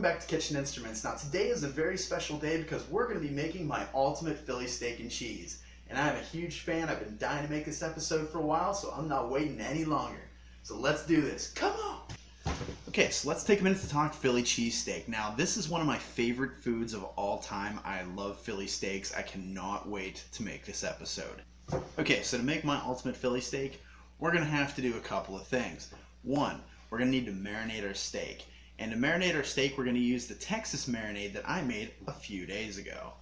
welcome back to Kitchen Instruments. Now today is a very special day because we're going to be making my ultimate Philly steak and cheese. And I'm a huge fan. I've been dying to make this episode for a while, so I'm not waiting any longer. So let's do this. Come on! Okay, so let's take a minute to talk Philly cheesesteak. Now this is one of my favorite foods of all time. I love Philly steaks. I cannot wait to make this episode. Okay, so to make my ultimate Philly steak, we're going to have to do a couple of things. One, we're going to need to marinate our steak. And to marinate our steak, we're going to use the Texas marinade that I made a few days ago.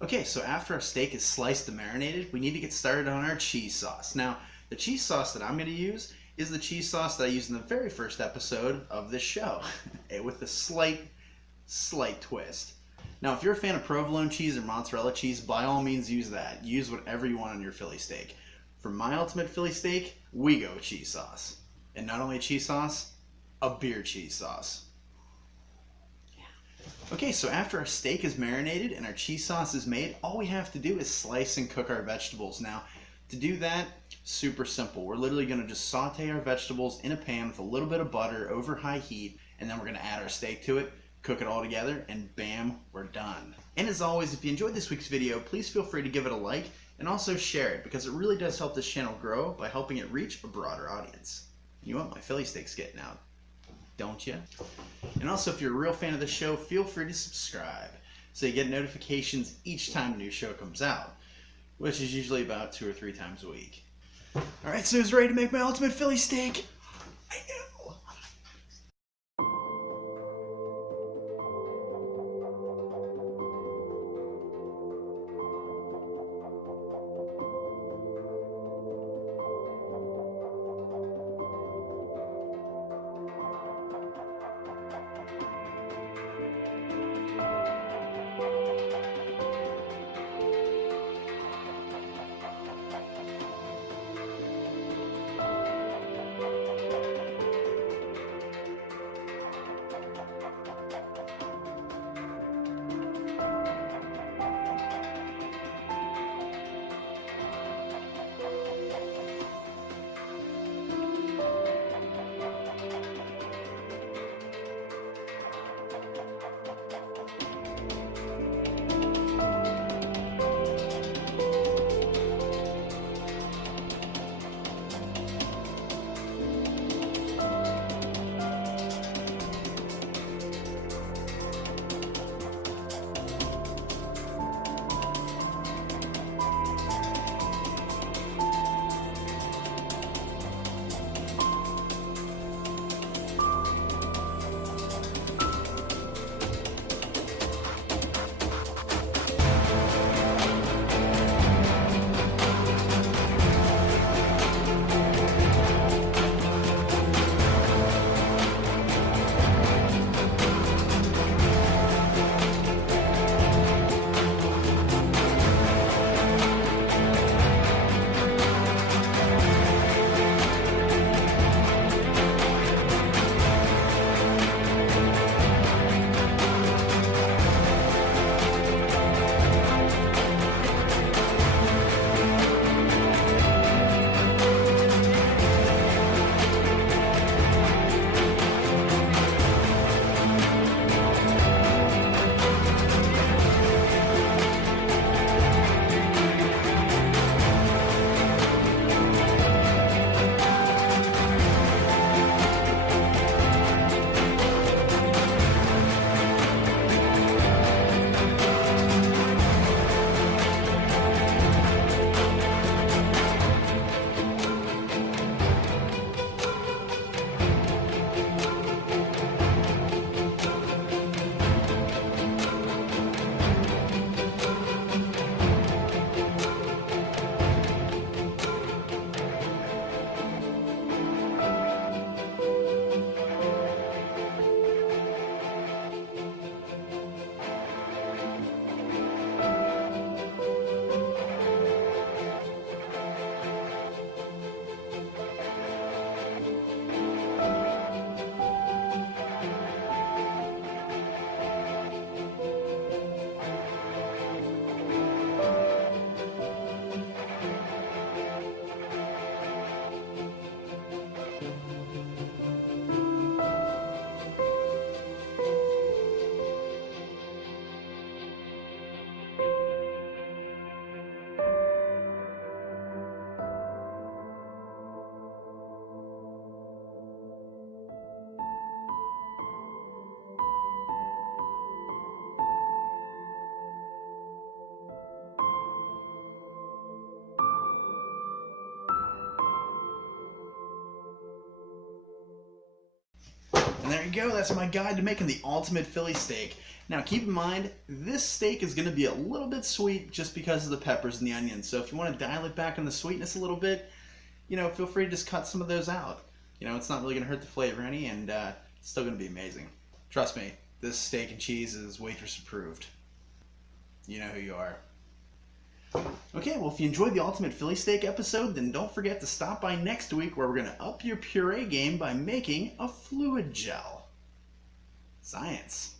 Okay, so after our steak is sliced and marinated, we need to get started on our cheese sauce. Now, the cheese sauce that I'm going to use is the cheese sauce that I used in the very first episode of this show, with a slight twist. Now, if you're a fan of provolone cheese or mozzarella cheese, by all means use that. Use whatever you want on your Philly steak. For my ultimate Philly steak, we go with cheese sauce. And not only a cheese sauce, a beer cheese sauce. Okay, so after our steak is marinated and our cheese sauce is made, all we have to do is slice and cook our vegetables. Now, to do that, super simple. We're literally going to just saute our vegetables in a pan with a little bit of butter over high heat, and then we're going to add our steak to it, cook it all together, and bam, we're done. And as always, if you enjoyed this week's video, please feel free to give it a like and also share it, because it really does help this channel grow by helping it reach a broader audience. You want my Philly steaks getting out, don't you? And also, if you're a real fan of the show, feel free to subscribe so you get notifications each time a new show comes out, which is usually about 2 or 3 times a week. Alright, so who's ready to make my ultimate Philly steak? I am. And there you go, that's my guide to making the ultimate Philly steak. Now keep in mind, this steak is going to be a little bit sweet just because of the peppers and the onions. So if you want to dial it back on the sweetness a little bit, feel free to just cut some of those out. It's not really going to hurt the flavor any, and it's still going to be amazing. Trust me, this steak and cheese is waitress approved. You know who you are. Okay, well, if you enjoyed the Ultimate Philly Steak episode, then don't forget to stop by next week where we're going to up your puree game by making a fluid gel. Science.